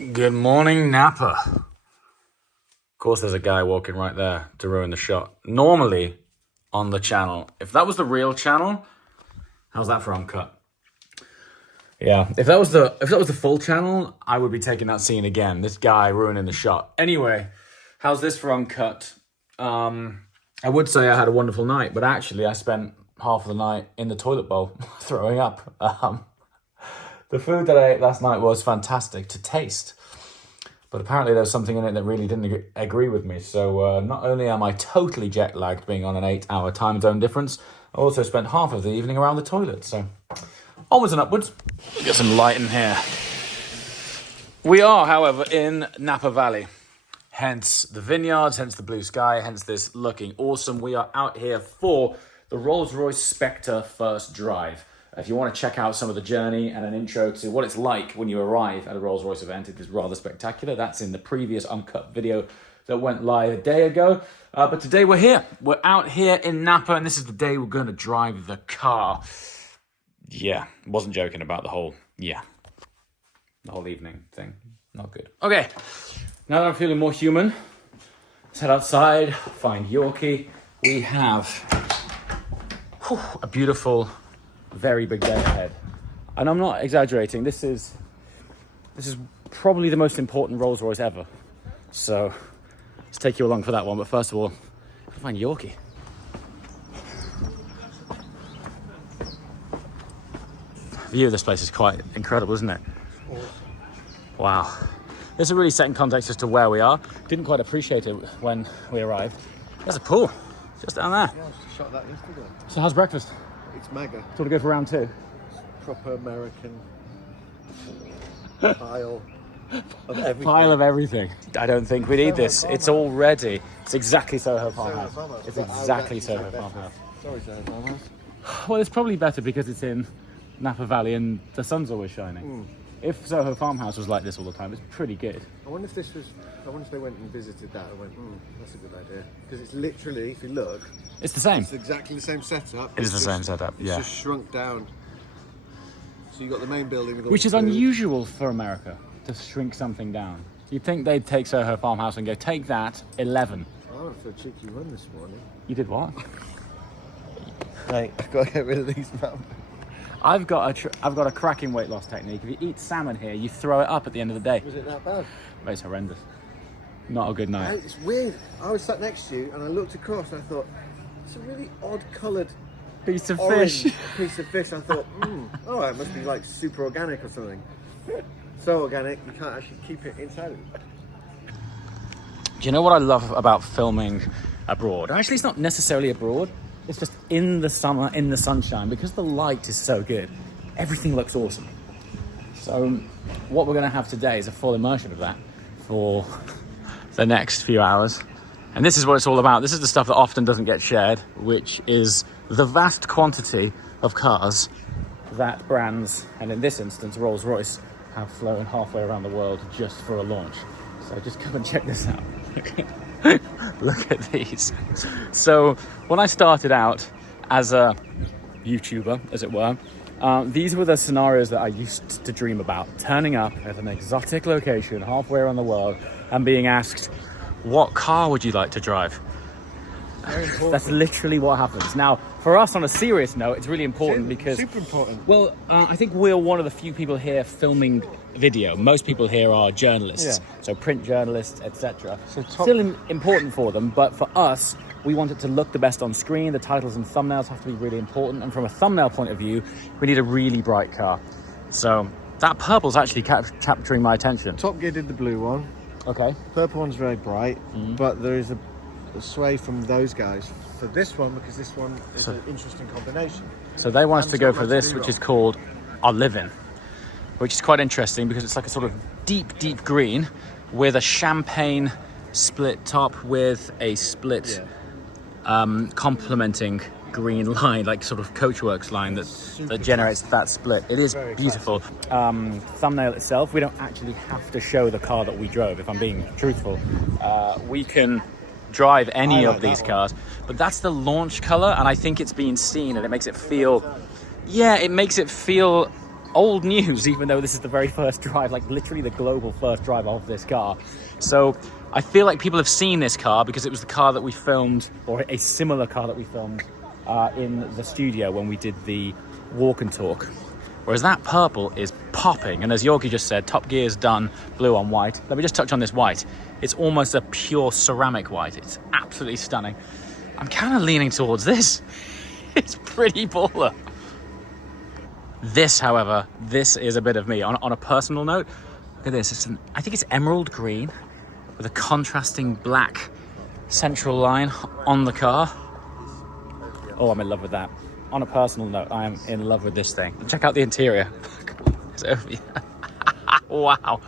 Good morning, Napa. Of course, there's a guy walking right there to ruin the shot. Normally, on the channel, if that was the real channel, how's that for uncut? Yeah, if that was the full channel, I would be taking that scene again. This guy ruining the shot. Anyway, how's this for uncut? I would say I had a wonderful night, but actually, I spent half of the night in the toilet bowl throwing up. The food that I ate last night was fantastic to taste, but apparently there's something in it that really didn't agree with me. So not only am I totally jet lagged being on an 8-hour time zone difference, I also spent half of the evening around the toilet. So onwards and upwards. Get some light in here. We are, however, in Napa Valley. Hence the vineyards, hence the blue sky, hence this looking awesome. We are out here for the Rolls Royce Spectre first drive. If you want to check out some of the journey and an intro to what it's like when you arrive at a Rolls Royce event, it is rather spectacular. That's in the previous uncut video that went live a day ago. But today we're here. We're out here in Napa, and this is the day we're going to drive the car. Yeah, wasn't joking about the whole evening thing. Not good. Okay, now that I'm feeling more human, let's head outside, find Yorkie. We have a beautiful, very big day ahead. And I'm not exaggerating. This is probably the most important Rolls Royce ever. So let's take you along for that one. But first of all, I'll find Yorkie. The view of this place is quite incredible, isn't it? Wow. This is really setting context as to where we are. Didn't quite appreciate it when we arrived. There's a pool just down there. Yeah, I just shot that yesterday. So how's breakfast? It's mega. Sort of go for round two. Proper American pile of everything. Pile of everything. I don't think we need this. It's all ready. It's exactly Soho Farmhouse. It's exactly Soho Farmhouse. Sorry, Soho Farmhouse. Well, it's probably better because it's in Napa Valley and the sun's always shining. If Soho Farmhouse was like this all the time, it's pretty good. I wonder if they went and visited that and went, that's a good idea. Because it's literally, if you look, it's the same. It's exactly the same setup. It is the same setup, yeah. It's just shrunk down. So you've got the main building with all which is the food. unusual for America, to shrink something down. You'd think they'd take Soho Farmhouse and go, take that, 11. I went for a cheeky run this morning. You did what? Mate, I've got to get rid of these mountains. I've got a cracking weight loss technique. If you eat salmon here, you throw it up at the end of the day. Was it that bad? It's horrendous. Not a good night. It's weird. I was sat next to you and I looked across and I thought, it's a really odd coloured Piece of orange fish. piece of fish. I thought, oh, it must be like super organic or something. So organic, you can't actually keep it inside of it. Do you know what I love about filming abroad? Actually, it's not necessarily abroad. It's just in the summer, in the sunshine, because the light is so good. Everything looks awesome. So what we're going to have today is a full immersion of that for the next few hours. And this is what it's all about. This is the stuff that often doesn't get shared, which is the vast quantity of cars that brands, and in this instance, Rolls Royce, have flown halfway around the world just for a launch. So just come and check this out. Look at these. So when I started out as a YouTuber, as it were, these were the scenarios that I used to dream about. Turning up at an exotic location halfway around the world and being asked, what car would you like to drive? That's literally what happens. Now, for us, on a serious note, it's really important because... Super important. Well, I think we're one of the few people here filming video. Most people here are journalists, so print journalists, etc. Still important for them, but for us, we want it to look the best on screen. The titles and thumbnails have to be really important, and from a thumbnail point of view, we need a really bright car. So that purple's actually capturing my attention. Top Gear did the blue one. Okay. Purple one's very bright, but there is a sway from those guys for this one because this one is an interesting combination. So they want us to go for this, which is called our Livin', which is quite interesting because it's like a sort of deep green with a champagne split top with a split complementing green line, like sort of Coachworks line that generates that split. It is beautiful. Thumbnail itself, we don't actually have to show the car that we drove, if I'm being truthful. We can drive any of these cars, but that's the launch color, and I think it's being seen, and it makes it feel old news, even though this is the very first drive, like literally the global first drive of this car. So I feel like people have seen this car because it was the car that we filmed, or a similar car that we filmed in the studio when we did the walk and talk. Whereas that purple is popping, and as Yorkie just said, Top Gear's done blue on white. Let me just touch on this white. It's almost a pure ceramic white. It's absolutely stunning. I'm kind of leaning towards this. It's pretty baller. This, however, this is a bit of me. On a personal note, look at this. I think it's emerald green with a contrasting black central line on the car. Oh, I'm in love with that. On a personal note, I am in love with this thing. Check out the interior. Wow.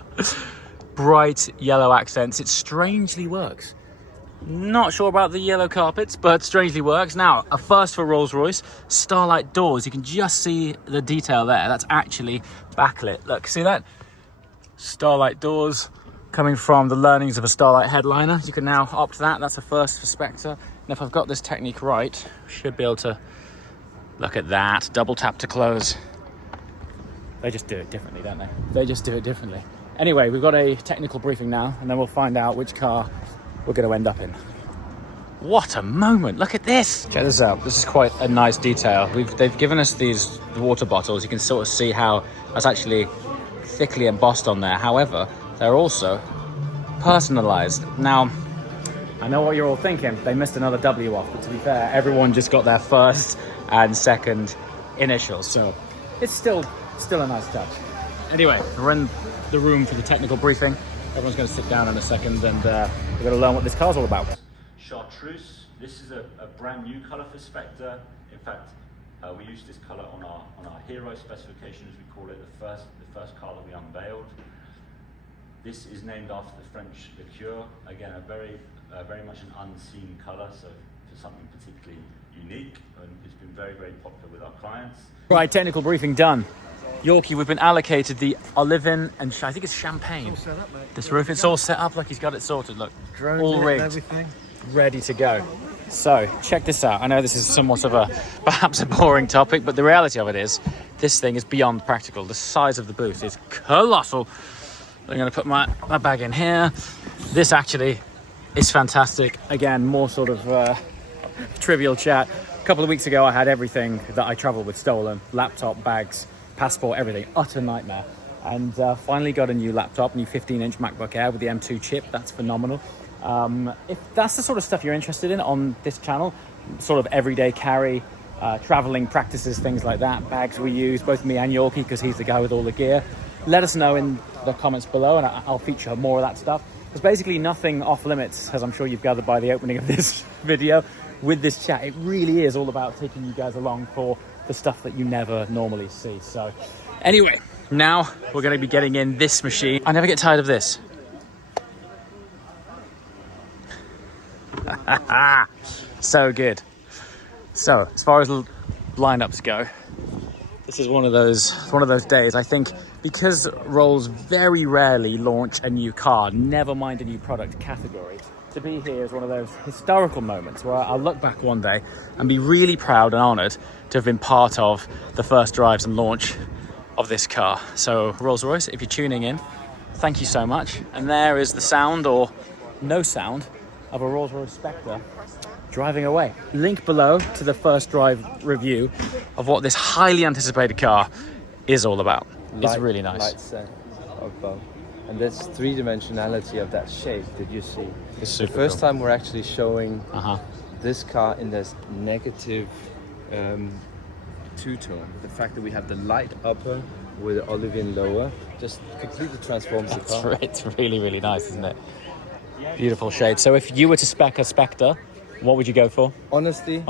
Bright yellow accents. It strangely works. Not sure about the yellow carpets, but strangely works. Now, a first for Rolls Royce, starlight doors. You can just see the detail there. That's actually backlit. Look, see that? Starlight doors coming from the learnings of a starlight headliner. You can now opt that. That's a first for Spectre. And if I've got this technique right, should be able to look at that. Double tap to close. They just do it differently, don't they? They just do it differently. Anyway, we've got a technical briefing now, and then we'll find out which car we're going to end up in. What a moment. Look at this. Check this out. This is quite a nice detail. They've given us these water bottles. You can sort of see how that's actually thickly embossed on there. However, they're also personalized. Now, I know what you're all thinking. They missed another W off, but to be fair, everyone just got their first and second initials. So it's still a nice touch. Anyway, we're in the room for the technical briefing. Everyone's going to sit down in a second, and we're going to learn what this car's all about. Chartreuse. This is a brand new colour for Spectre. In fact, we used this colour on our hero specification, as we call it, the first car that we unveiled. This is named after the French liqueur. Again, a very much an unseen colour, so for something particularly unique, and it's been very, very popular with our clients. Right, technical briefing done. Yorkie, we've been allocated the Olivin and I think it's champagne. It's all set up, mate. This roof, it's all set up. Look, he's got it sorted. Look, all rigged, everything. ready to go. So check this out. I know this is somewhat of perhaps a boring topic, but the reality of it is this thing is beyond practical. The size of the booth is colossal. I'm going to put my bag in here. This actually is fantastic. Again, more sort of trivial chat. A couple of weeks ago, I had everything that I travel with stolen. Laptop, bags, passport, everything. Utter nightmare. And finally got a new laptop, new 15-inch MacBook Air with the M2 chip. That's phenomenal. If that's the sort of stuff you're interested in on this channel, sort of everyday carry, traveling practices, things like that, bags we use, both me and Yorkie, because he's the guy with all the gear, let us know in the comments below, and I'll feature more of that stuff. There's basically nothing off limits, as I'm sure you've gathered by the opening of this video, with this chat. It really is all about taking you guys along for the stuff that you never normally see. So anyway, now we're going to be getting in this machine. I never get tired of this. So good. So as far as lineups go, this is one of those days. I think because Rolls very rarely launch a new car, never mind a new product category, to be here is one of those historical moments where I'll look back one day and be really proud and honoured to have been part of the first drives and launch of this car. So Rolls Royce, if you're tuning in, thank you so much. And there is the sound, or no sound, of a Rolls Royce Spectre driving away. Link below to the first drive review of what this highly anticipated car is all about. It's really nice. Light set above. And that's three-dimensionality of that shape that you see. It's super the first cool. time we're actually showing this car in this negative two-tone. The fact that we have the light upper with the Olivian lower just completely transforms the car. It's really, really nice, isn't it? Beautiful shade. So if you were to spec a Spectre, what would you go for? Honestly?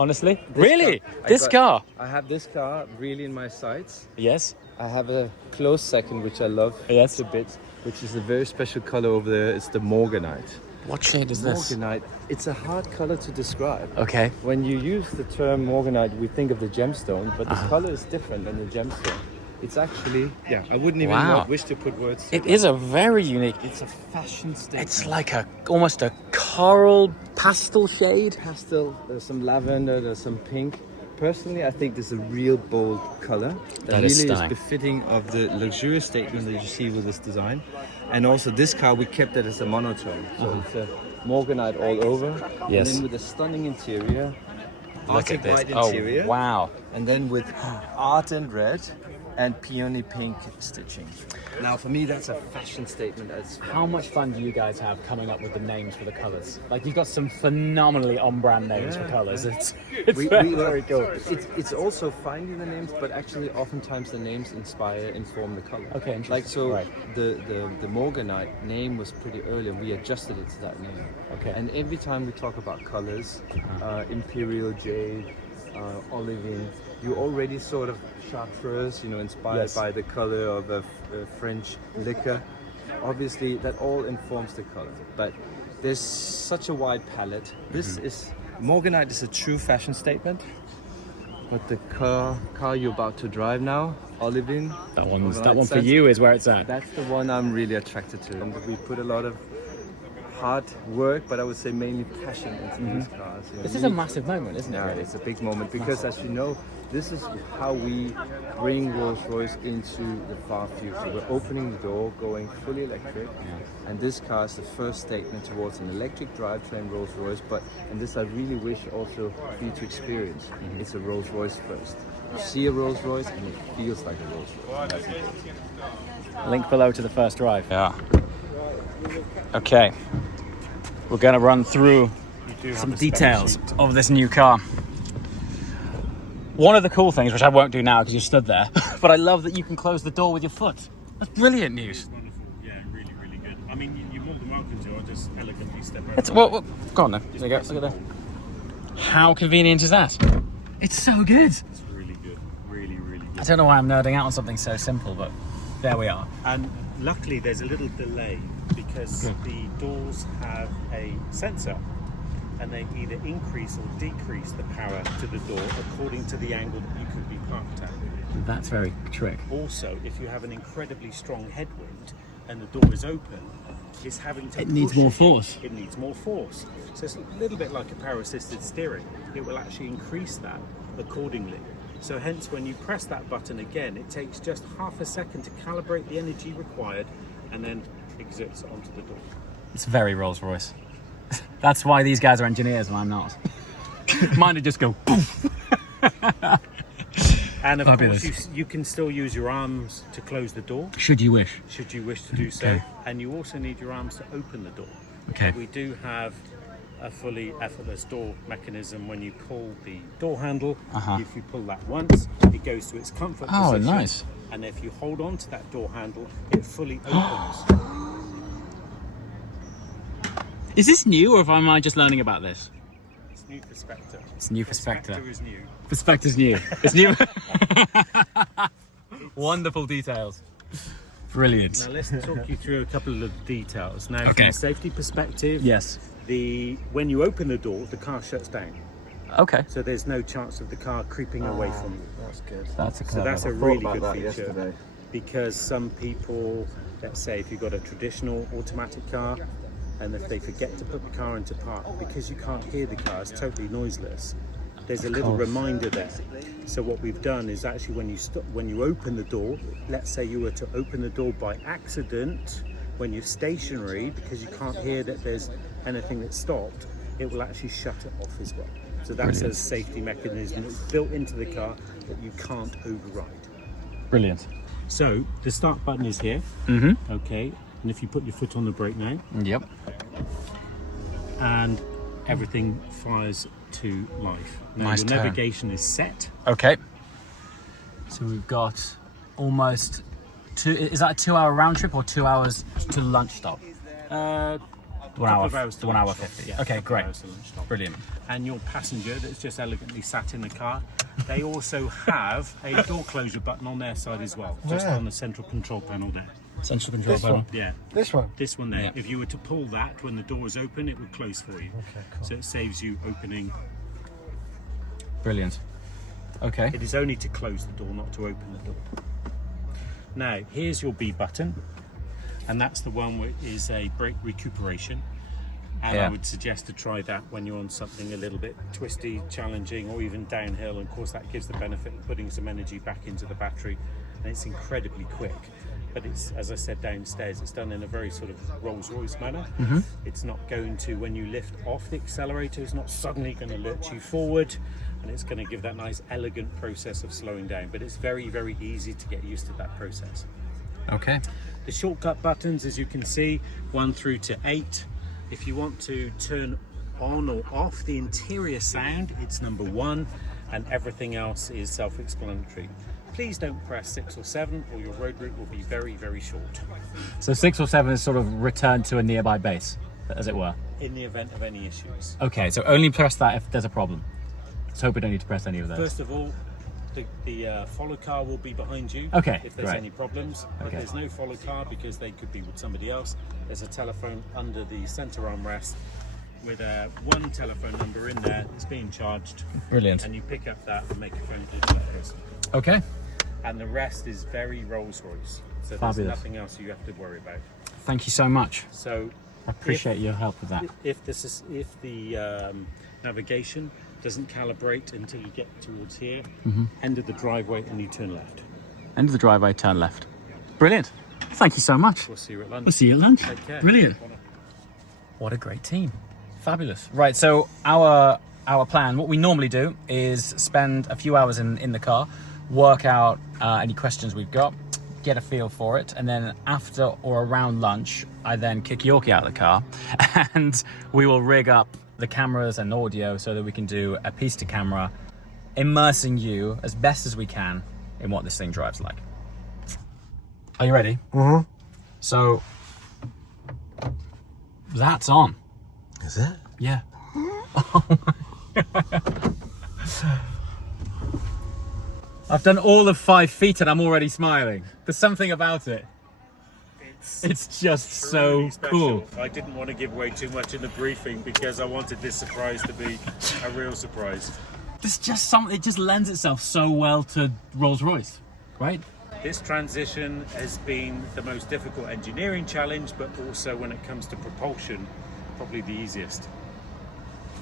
Really? This car? I have this car really in my sights. Yes. I have a close second, which I love a bit, which is a very special color over there. It's the Morganite. What shade is this? Morganite. It's a hard color to describe. Okay. When you use the term Morganite, we think of the gemstone, but the color is different than the gemstone. It's actually, I wouldn't even wish to put words to it. Is a very unique. It's a fashion statement. It's like almost a coral pastel shade. Pastel, there's some lavender, there's some pink personally, I think this is a real bold color that That is really is stunning. befitting of the luxurious statement that you see with this design. And also this car, we kept it as a monotone. So it's a morganite all over. Yes. And then with a stunning interior, Look Arctic at this. white interior. Oh, wow. And then with ardent red and peony pink stitching. Now for me that's a fashion statement. How much fun do you guys have coming up with the names for the colours? Like, you've got some phenomenally on-brand names for colours. It's very cool. It's also finding the names, but actually oftentimes the names inform the color. Okay, interesting. Like so, Right. the morganite name was pretty early, and we adjusted it to that name. Okay. And every time we talk about colors, imperial jade, olivine, you already sort of chartreuse, inspired Yes. by the color of a French liquor. Obviously, that all informs the color. But there's such a wide palette. This is morganite is a true fashion statement. But the car you're about to drive now, olivine. That one for you is where it's at. That's the one I'm really attracted to, and we put a lot of hard work, but I would say mainly passion into these cars. This is a massive moment, isn't it? Yeah, Really? it's a big moment because, as you know, this is how we bring Rolls-Royce into the far future. We're opening the door, going fully electric, and this car is the first statement towards an electric drivetrain Rolls-Royce. And this I really wish also for you to experience. It's a Rolls-Royce first. You see a Rolls-Royce and it feels like a Rolls-Royce. That's important. Link below to the first drive. Yeah. Okay. We're going to run through some details of this new car. One of the cool things, which I won't do now because you stood there, but I love that you can close the door with your foot. That's brilliant news. Wonderful. Yeah, really, really good. I mean, you're more than welcome to. I'll just elegantly step over. It's, well, go on then. There you go. Look at that. How convenient is that? It's so good. It's really good. Really, really I good. don't know why I'm nerding out on something so simple, but there we are. And luckily, there's a little delay because the doors have a sensor, and they either increase or decrease the power to the door according to the angle that you could be parked at. That's very trick. Also, if you have an incredibly strong headwind and the door is open, it's having to It needs push more it. force. It needs more force. So it's a little bit like a power-assisted steering. It will actually increase that accordingly. So hence, when you press that button again, it takes just half a second to calibrate the energy required and then exerts it onto the door. It's very Rolls Royce. That's why these guys are engineers and I'm not. Mine would just go poof. And of Fabulous. course, you can still use your arms to close the door, Should you wish. should you wish to do so. Okay. And you also need your arms to open the door. Okay. We do have a fully effortless door mechanism. When you pull the door handle, if you pull that once, it goes to its comfort Oh, position. nice. And if you hold on to that door handle, it fully opens. Is this new or am I just learning about this? It's new for Spectre. It's new for Spectre. Spectre is new. The Spectre's new. It's new. Wonderful details. Brilliant. Now let's talk you through a couple of details. Now, Okay. from a safety perspective, Yes. when you open the door, the car shuts down. Okay. So there's no chance of the car creeping away from you. That's good. That's a So clever. that's a thought really about good that feature. yesterday. Because some people, let's say if you've got a traditional automatic car, and if they forget to put the car into park, because you can't hear the car, it's totally noiseless. There's a little reminder there. So what we've done is actually when you open the door, let's say you were to open the door by accident, when you're stationary, because you can't hear that there's anything that's stopped, it will actually shut it off as well. So that's a safety mechanism that's built into the car that you can't override. Brilliant. So the start button is here, okay, and if you put your foot on the brake now, Yep. and everything fires to life. Now Nice your turn. navigation is set. Okay. So we've got almost is that a 2 hour round trip or 2 hours to lunch stop? 1 hour, 1 hour 50. Yeah, Okay, couple of great. hours to lunch stop. Brilliant. And your passenger that's just elegantly sat in the car, they also have a door closure button on their side as well, just Yeah. on the central control panel there. Central control This panel. one? Yeah. This one? This one there, Yeah. if you were to pull that when the door is open, it would close for you. Okay, cool. So it saves you opening. Brilliant. Okay. It is only to close the door, not to open the door. Now, here's your B button, and that's the one which is a brake recuperation. And Yeah. I would suggest to try that when you're on something a little bit twisty, challenging, or even downhill. And of course, that gives the benefit of putting some energy back into the battery, and it's incredibly quick. But it's, as I said downstairs, it's done in a very sort of Rolls Royce manner. It's not going to, when you lift off the accelerator, it's not suddenly going to lurch you forward, and it's going to give that nice, elegant process of slowing down. But it's very, very easy to get used to that process. Okay. The shortcut buttons, as you can see, 1 through to 8. If you want to turn on or off the interior sound, it's number 1, and everything else is self-explanatory. Please don't press 6 or 7, or your road route will be very, very short. So 6 or 7 is sort of return to a nearby base, as it were. In the event of any issues. Okay, so only press that if there's a problem. Let's hope we don't need to press any of those. First of all, the follow car will be behind you. Okay, if there's great. any problems. If Okay. there's no follow car, because they could be with somebody else, there's a telephone under the center armrest with one telephone number in there that's being charged, Brilliant. and you pick up that and make a phone call to that person. Okay. And the rest is very Rolls Royce, so Fabulous. there's nothing else you have to worry about. Thank you so much. So I appreciate your help with that. if the navigation doesn't calibrate until you get towards here, end of the driveway, and you turn left. End of the driveway, turn left. Brilliant. Thank you so much. We'll see you at lunch. We'll see you at lunch. Take care. Brilliant. What a great team. Fabulous. Right, so our plan, what we normally do is spend a few hours in the car, work out any questions we've got, get a feel for it, and then after or around lunch, I then kick Yorkie out of the car and we will rig up the cameras and audio so that we can do a piece to camera, immersing you as best as we can in what this thing drives like. Are you ready? Mm-hmm. So that's on. Is it? Yeah. I've done all of 5 feet and I'm already smiling. There's something about it. It's just so Really special. cool. I didn't want to give away too much in the briefing because I wanted this surprise to be a real surprise. There's just something, it just lends itself so well to Rolls Royce, right? This transition has been the most difficult engineering challenge, but also when it comes to propulsion, probably the easiest.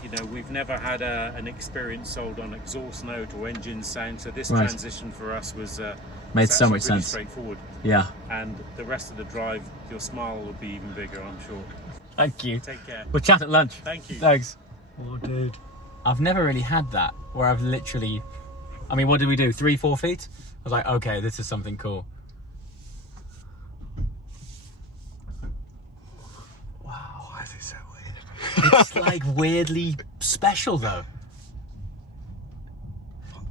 You know, we've never had an experience sold on exhaust note or engine sound, so this Right. transition for us was Made it's so actually much pretty sense. straightforward. Yeah. And the rest of the drive, your smile will be even bigger, I'm sure. Thank you. Take care. We'll chat at lunch. Thank you. Thanks. Oh, dude. I've never really had that where I've literally, I mean, what did we do? 3-4 feet? I was like, okay, this is something cool. Wow. Why is it so weird? It's like weirdly special though.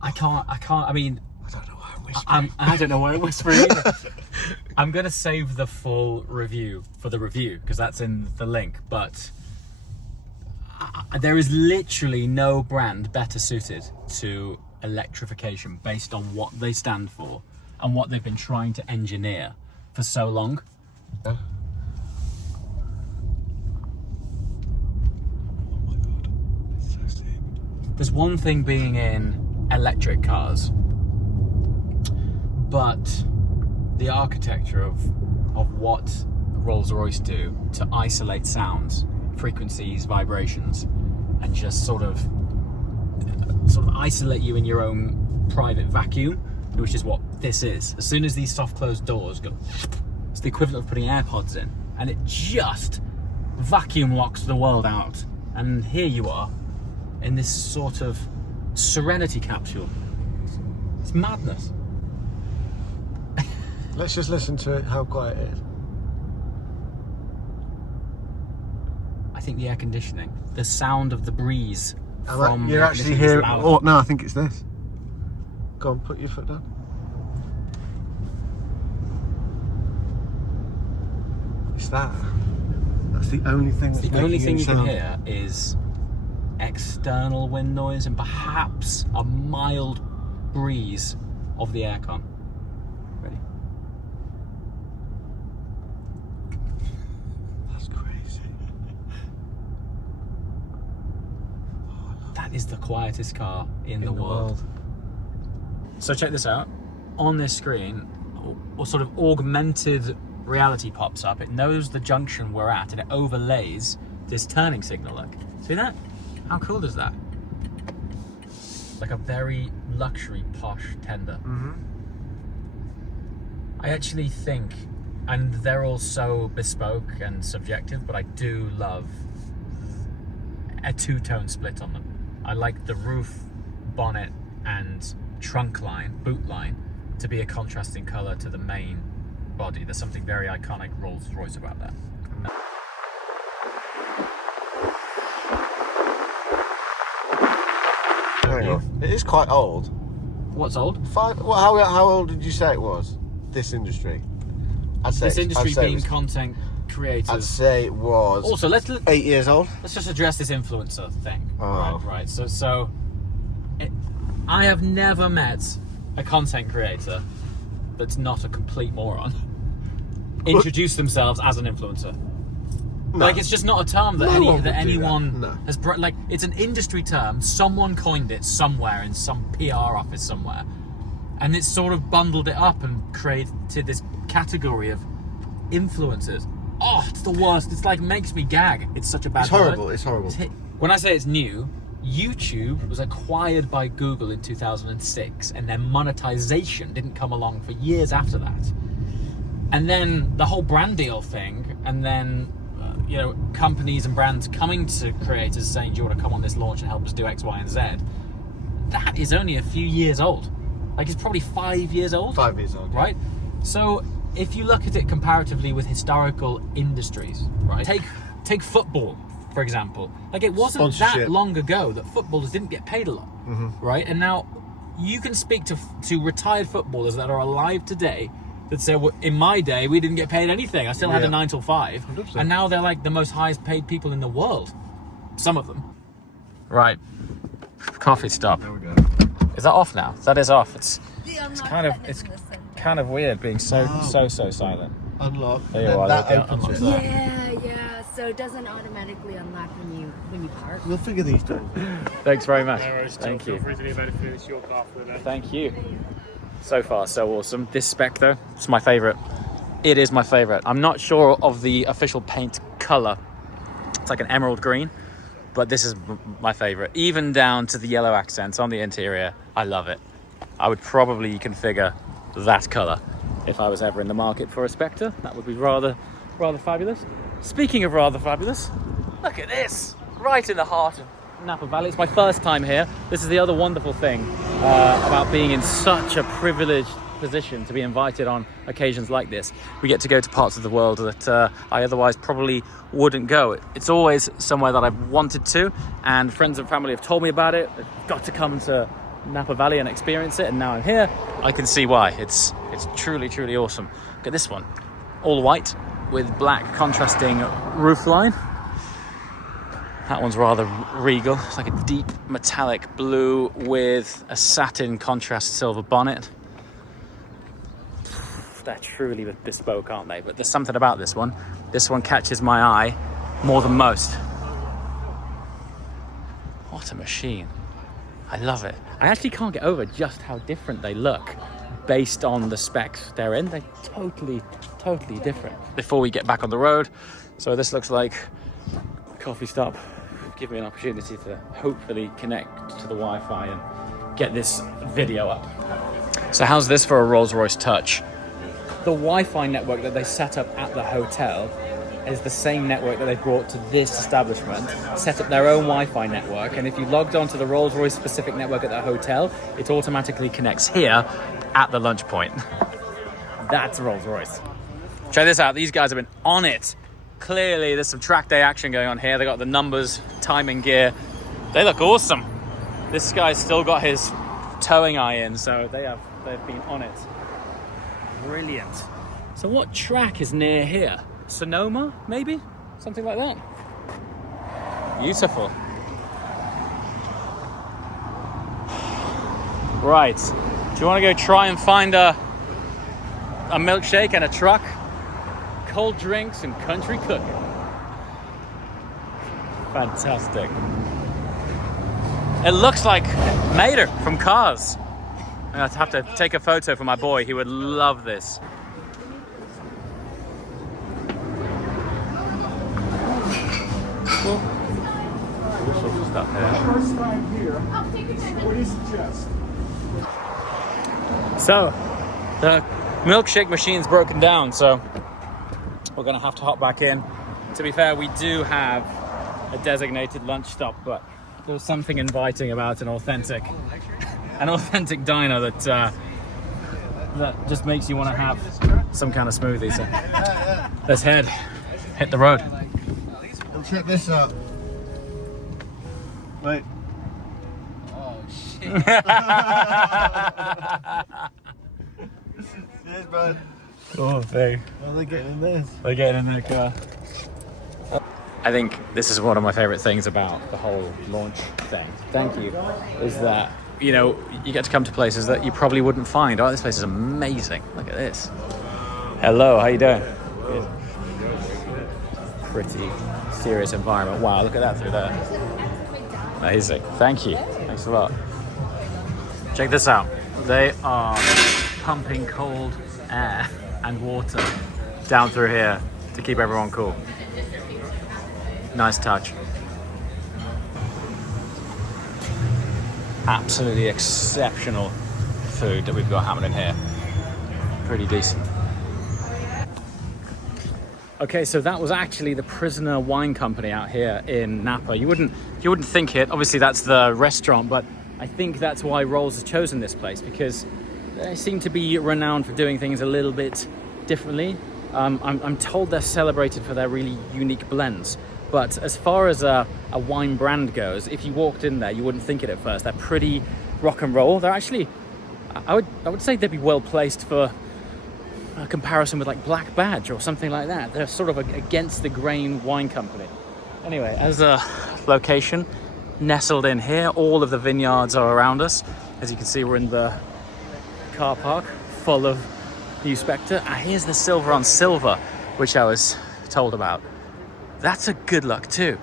I can't, I mean, I don't know why I'm whispering. I don't know why I'm whispering either. I'm going to save the full review for the review because that's in the link, but there is literally no brand better suited to electrification based on what they stand for and what they've been trying to engineer for so long. Oh my god, it's so sick. There's one thing being in electric cars, but the architecture of what Rolls Royce do to isolate sounds, frequencies, vibrations, and just sort of isolate you in your own private vacuum, which is what this is. As soon as these soft closed doors go, it's the equivalent of putting AirPods in, and it just vacuum locks the world out. And here you are in this sort of serenity capsule. It's madness. Let's just listen to it, how quiet it is. I think the air conditioning, the sound of the breeze from You're the air actually conditioning is here. louder. Oh, no, I think it's this. Go on, put your foot down. It's that. That's the only thing that's The only making thing any you can sound. hear is external wind noise and perhaps a mild breeze of the aircon. Ready? That's crazy. That is the quietest car in the world. So check this out. On this screen, or sort of augmented reality pops up. It knows the junction we're at and it overlays this turning signal. Look, see that? How cool is that? Like a very luxury, posh tender. I actually think, and they're all so bespoke and subjective, but I do love a two-tone split on them. I like the roof, bonnet, and trunk line, boot line, to be a contrasting color to the main body. There's something very iconic Rolls-Royce about that. Hang on. It is quite old. What's old? How old did you say it was? This industry? This industry being content creators. I'd say it was. Also, let's 8 years old. Let's just address this influencer thing. Oh. Right. So I have never met a content creator that's not a complete moron introduce themselves as an influencer. No. Like, it's just not a term that No one would do anyone that. No. has like. It's an industry term. Someone coined it somewhere in some PR office somewhere, and it's sort of bundled it up and created this category of influencers. Oh, it's the worst. It's like makes me gag. It's such a bad It's horrible. word. It's horrible. When I say it's new, YouTube was acquired by Google in 2006, and their monetization didn't come along for years after that. And then the whole brand deal thing, and then companies and brands coming to creators saying, "Do you want to come on this launch and help us do X, Y, and Z?" That is only a few years old. Like, it's probably 5 years old. 5 years old. Right? So if you look at it comparatively with historical industries, right? Take football, for example. Like, it wasn't that long ago that footballers didn't get paid a lot, right? And now you can speak to retired footballers that are alive today that say, well, in my day, we didn't get paid anything. I still had a 9 till 5. 100%. And now they're like the most highest paid people in the world. Some of them. Right. Coffee stop. There we go. Is that off now? That is off. It's kind of weird being so silent. Unlock. There you are. That opens with that. Yeah. So it doesn't automatically unlock when you park. We'll figure these things. Thanks very much. No worries, Thank you. Feel free to leave anything. It's your car for the day. Thank you. So far, so awesome. This Spectre, it's my favourite. It is my favourite. I'm not sure of the official paint colour. It's like an emerald green, but this is my favourite. Even down to the yellow accents on the interior. I love it. I would probably configure that colour if I was ever in the market for a Spectre. That would be rather fabulous. Speaking of rather fabulous, look at this. Right in the heart of Napa Valley. It's my first time here. This is the other wonderful thing about being in such a privileged position to be invited on occasions like this. We get to go to parts of the world that I otherwise probably wouldn't go. It's always somewhere that I've wanted to, and friends and family have told me about it. I've got to come to Napa Valley and experience it, and now I'm here. I can see why. It's truly awesome. Look at this one. All white with black contrasting roofline. That one's rather regal. It's like a deep metallic blue with a satin contrast silver bonnet. They're truly bespoke, aren't they? But there's something about this one. This one catches my eye more than most. What a machine. I love it. I actually can't get over just how different they look based on the specs they're in. They're totally different. Before we get back on the road, so this looks like a coffee stop. Give me an opportunity to hopefully connect to the Wi-Fi and get this video up. So how's this for a Rolls-Royce Touch? The Wi-Fi network that they set up at the hotel is the same network that they brought to this establishment, set up their own Wi-Fi network, and if you logged on to the Rolls-Royce specific network at the hotel, it automatically connects here at the lunch point. That's Rolls-Royce. Check this out, these guys have been on it. Clearly there's some track day action going on here. They got the numbers, timing gear. They look awesome. This guy's still got his towing eye in, so they've been on it. Brilliant. So what track is near here? Sonoma, maybe? Something like that. Beautiful. Right. Do you want to go try and find a milkshake and a truck? Cold drinks and country cooking. Fantastic. It looks like Mater from Cars. I'm gonna have to take a photo for my boy. He would love this. cool. All sorts of stuff here. First time here. What do you suggest? So, the milkshake machine's broken down, so we're gonna have to hop back in. To be fair, we do have a designated lunch stop, but there was something inviting about an authentic diner that just makes you want to have some kind of smoothie. So let's hit the road. And check this out. Wait. Cheers, bud. Cool thing. Well, they're getting in this. They're getting in their car. I think this is one of my favorite things about the whole launch thing. Thank you. Is that, you know, you get to come to places that you probably wouldn't find. Oh, this place is amazing. Look at this. Hello, how you doing? Good. Pretty serious environment. Wow, look at that through there. Amazing. Thank you. Thanks a lot. Check this out. They are pumping cold air and water down through here to keep everyone cool. Nice touch. Absolutely exceptional food that we've got happening here. Pretty decent. Okay, so that was actually the Prisoner Wine Company out here in Napa. You wouldn't think it. Obviously, that's the restaurant, but I think that's why Rolls has chosen this place, because they seem to be renowned for doing things a little bit differently. I'm told they're celebrated for their really unique blends. But as far as a wine brand goes, if you walked in there, you wouldn't think it at first. They're pretty rock and roll. They're actually, I would say they'd be well placed for a comparison with like Black Badge or something like that. They're sort of against the grain wine company. Anyway, as a location nestled in here, all of the vineyards are around us. As you can see, we're in the car park full of new Spectre. Here's the silver on silver, which I was told about. That's a good look too.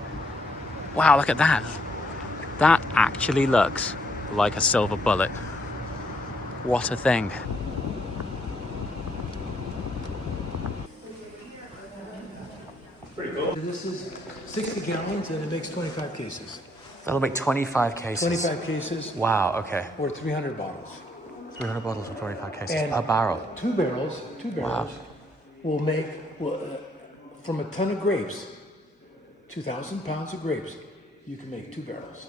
Wow, look at that. That actually looks like a silver bullet. What a thing. This is 60 gallons and it makes 25 cases. That'll make 25 cases. 25 cases. Wow, okay. Or 300 bottles. 300 bottles of 25 cases And per barrel. Two barrels will make, from a ton of grapes, 2,000 pounds of grapes, you can make 2 barrels.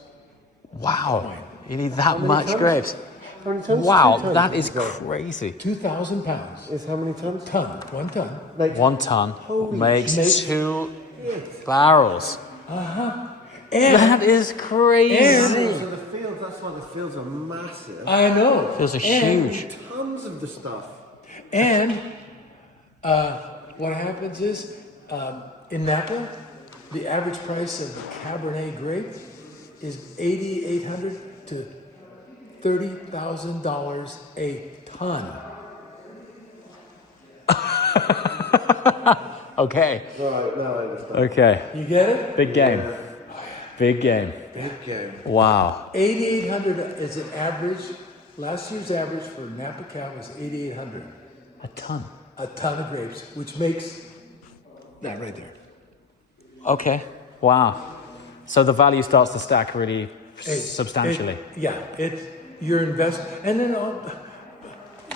Wow, Wine. you need that much tons? grapes. How many tons? Wow, 2 tons. that is crazy. 2,000 pounds. Is how many tons? 1 ton. 1 ton makes shit. 2 barrels. And That is crazy. So the fields, that's why the fields are massive. I know. Those are And- huge. Tons of the stuff. And what happens is, in Napa, the average price of the Cabernet grape is $8,800 to $30,000 a ton. Okay. Right, now I understand. Okay. You get it? Big game. Big game. Big game. Wow. 8,800 is an average. Last year's average for Napa Cal was 8,800. A ton. A ton of grapes, which makes that right there. Okay. Wow. So the value starts to stack really substantially. Your investment. And then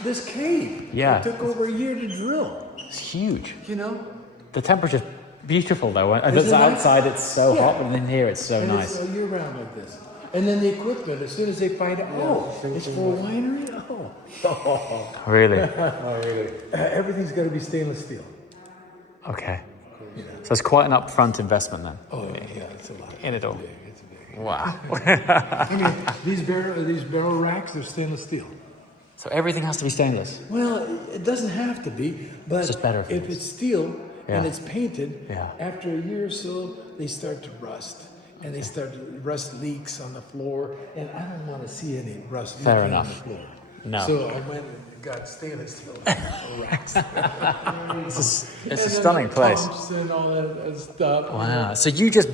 this cave. Yeah. It took over a year to drill. It's huge. You know? The temperature's beautiful though. As Isn't it's it nice? outside, it's so Yeah. hot, but in here it's so And nice. it's year round like this. And then the equipment, as soon as they find out, it's for a winery? Really? Everything's got to be stainless steel. Okay. So it's quite an upfront investment then. Oh, yeah, it's a lot. In it all. It's big. Wow. I mean, these barrel racks, they're stainless steel. So everything has to be stainless. Well, it doesn't have to be, but It's just better if it is. it's steel and Yeah. it's painted, Yeah. after a year or so, they start to rust. And they start to rust leaks on the floor, and I don't want to see any rust Fair leaking enough. on the floor. No. So I went and got stainless steel racks. It's a stunning place. Pumps and all that stuff. Wow. So you just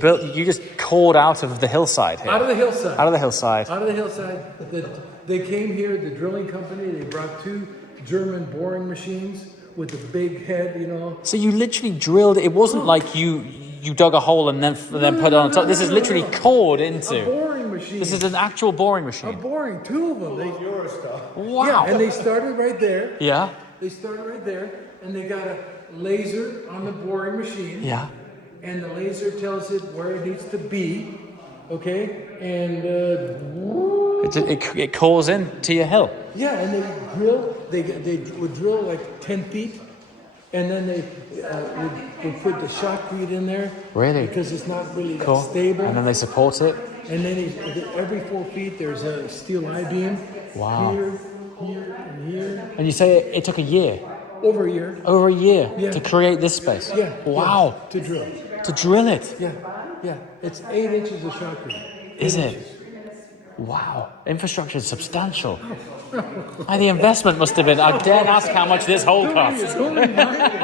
called out of the hillside here. Out of the hillside. Out of the hillside. Out of the hillside. They came here, the drilling company, they brought 2 German boring machines with the big head, you know. So you literally drilled. It wasn't like you you dug a hole and then put it on top. This is literally cored into. A boring machine. This is an actual boring a machine. boring. Two of them. Wow. Yeah, and they started right there. Yeah. They started right there, and they got a laser on the boring machine. Yeah. And the laser tells it where it needs to be. Okay, and It cores in to your hill. yeah, and they drill. They would drill like 10 feet, and then they would put the shotcrete in there. Really? Because it's not really Cool. that stable. And then they support it. And then every 4 feet there's a steel I-beam. Wow. Here, and here. And you say it took a year, Over a year. over a year, Yeah. to create this space. Yeah. Wow. Yeah, to drill. To drill it. Yeah. Yeah. It's 8 inches of shotcrete. Is it? Wow. Infrastructure is substantial. And the investment must have been, I dare ask how much this hole cost. It's only 9 inches.